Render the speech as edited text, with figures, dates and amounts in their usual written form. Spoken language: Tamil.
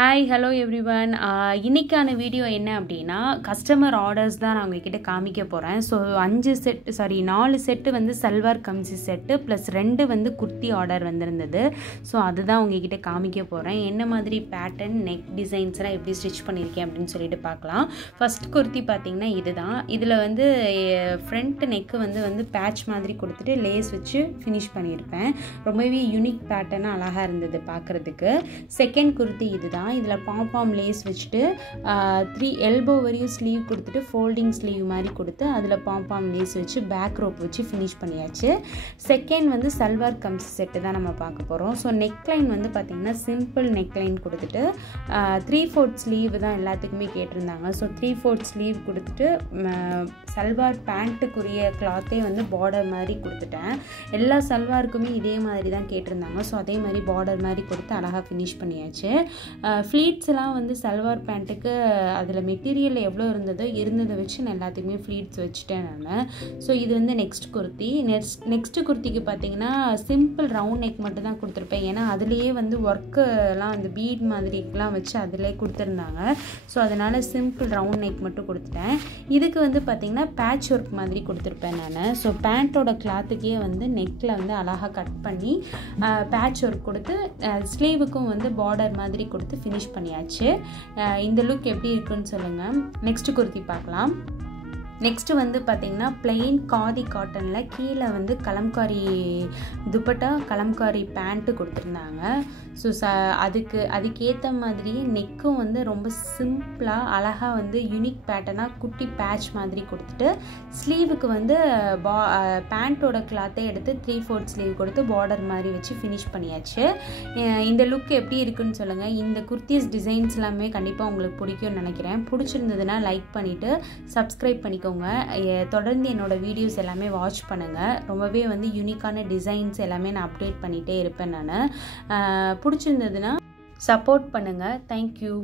Hi hello everyone. இன்றைக்கான வீடியோ என்ன அப்படின்னா, கஸ்டமர் ஆர்டர்ஸ் தான் நான் உங்ககிட்ட காமிக்க போகிறேன். ஸோ 4 செட்டு வந்து சல்வார் கம்சி செட்டு ப்ளஸ் 2 வந்து குர்த்தி ஆர்டர் வந்திருந்தது. ஸோ அதுதான் உங்ககிட்ட காமிக்க போகிறேன். என்ன மாதிரி பேட்டர்ன், நெக் டிசைன்ஸ்லாம் எப்படி ஸ்டிச் பண்ணியிருக்கேன் அப்படின்னு சொல்லிட்டு பார்க்கலாம். ஃபஸ்ட் குர்த்தி பார்த்திங்கன்னா இதுதான். இதில் வந்து ஃப்ரண்ட் நெக்கு வந்து பேட்ச் மாதிரி கொடுத்துட்டு லேஸ் வச்சு ஃபினிஷ் பண்ணியிருப்பேன். ரொம்பவே யூனிக் பேட்டர்னாக அழகாக இருந்தது பார்க்குறதுக்கு. செகண்ட் குர்த்தி இதுதான். இதில் பாம் லேஸ் வச்சுட்டு 3 எல்போ வரையும் ஸ்லீவ் கொடுத்துட்டு ஃபோல்டிங் ஸ்லீவ் மாதிரி கொடுத்து அதில் பாம் லேஸ் வச்சு பேக் ரோப் வச்சு ஃபினிஷ் பண்ணியாச்சு. செகண்ட் வந்து சல்வார் கம்ஸ் செட்டு தான் நம்ம பார்க்க போகிறோம். ஸோ நெக்லைன் வந்து பார்த்திங்கன்னா சிம்பிள் நெக்லைன் கொடுத்துட்டு 3/4 ஸ்லீவ் தான் எல்லாத்துக்குமே கேட்டிருந்தாங்க. ஸோ 3/4 ஸ்லீவ் கொடுத்துட்டு சல்வார் பேண்ட்டுக்குரிய கிளாத்தே வந்து பார்டர் மாதிரி கொடுத்துட்டேன். எல்லா சல்வாருக்குமே இதே மாதிரி தான் கேட்டிருந்தாங்க. ஸோ அதே மாதிரி பார்டர் மாதிரி கொடுத்து அழகாக ஃபினிஷ் பண்ணியாச்சு. ஃப்ளீட்ஸ் எல்லாம் வந்து சல்வார் பேண்ட்டுக்கு அதில் மெட்டீரியல் எவ்வளோ இருந்ததை வச்சு நான் எல்லாத்துக்குமே ஃப்ளீட்ஸ் வச்சுட்டேன் நான். ஸோ இது வந்து நெக்ஸ்ட் குர்த்தி. நெக்ஸ்ட் குர்த்திக்கு பார்த்தீங்கன்னா சிம்பிள் ரவுண்ட் நெக் மட்டும் தான் கொடுத்துருப்பேன். ஏன்னா அதுலேயே வந்து ஒர்க்கெல்லாம் அந்த பீட் மாதிரிலாம் வச்சு அதிலே கொடுத்துருந்தாங்க. ஸோ அதனால் சிம்பிள் ரவுண்ட் நெக் மட்டும் கொடுத்துட்டேன். இதுக்கு வந்து பார்த்திங்கன்னா பேட்ச் ஒர்க் மாதிரி கொடுத்துருப்பேன் நான். ஸோ பேண்ட்டோட கிளாத்துக்கே வந்து நெக்கில் வந்து அழகாக கட் பண்ணி பேட்ச் ஒர்க் கொடுத்து ஸ்லீவுக்கும் வந்து பார்டர் மாதிரி கொடுத்து ஃபினிஷ் பண்ணியாச்சு. இந்த லுக் எப்படி இருக்குன்னு சொல்லுங்கள். நெக்ஸ்ட் குர்த்தி பார்க்கலாம். நெக்ஸ்ட்டு வந்து பார்த்திங்கன்னா பிளெயின் காதி காட்டனில் கீழே வந்து கலம்காரி துப்பட்டா, கலம்காரி பேண்ட்டு கொடுத்துருந்தாங்க. ஸோ அதுக்கேற்ற மாதிரி நெக்கும் வந்து ரொம்ப சிம்பிளாக அழகாக வந்து யூனிக் பேட்டர்னாக குட்டி பேட்ச் மாதிரி கொடுத்துட்டு ஸ்லீவுக்கு வந்து பேண்ட்டோட கிளாத்தை எடுத்து 3/4 ஸ்லீவ் கொடுத்து பார்டர் மாதிரி வச்சு ஃபினிஷ் பண்ணியாச்சு. இந்த லுக் எப்படி இருக்குன்னு சொல்லுங்கள். இந்த குர்த்திஸ் டிசைன்ஸ் எல்லாமே கண்டிப்பாக உங்களுக்கு பிடிக்கும்னு நினைக்கிறேன். பிடிச்சிருந்ததுன்னா லைக் பண்ணிவிட்டு சப்ஸ்கிரைப் பண்ணிக்கோங்க. தொடர்ந்து என்னோடய வீடியோஸ் எல்லாமே வாட்ச் பண்ணுங்கள். ரொம்பவே வந்து யூனிக்கான டிசைன்ஸ் எல்லாமே நான் அப்டேட் பண்ணிகிட்டே இருப்பேன் நான். பிடிச்சிருந்ததுன்னா சப்போர்ட் பண்ணுங்கள். தேங்க்யூ.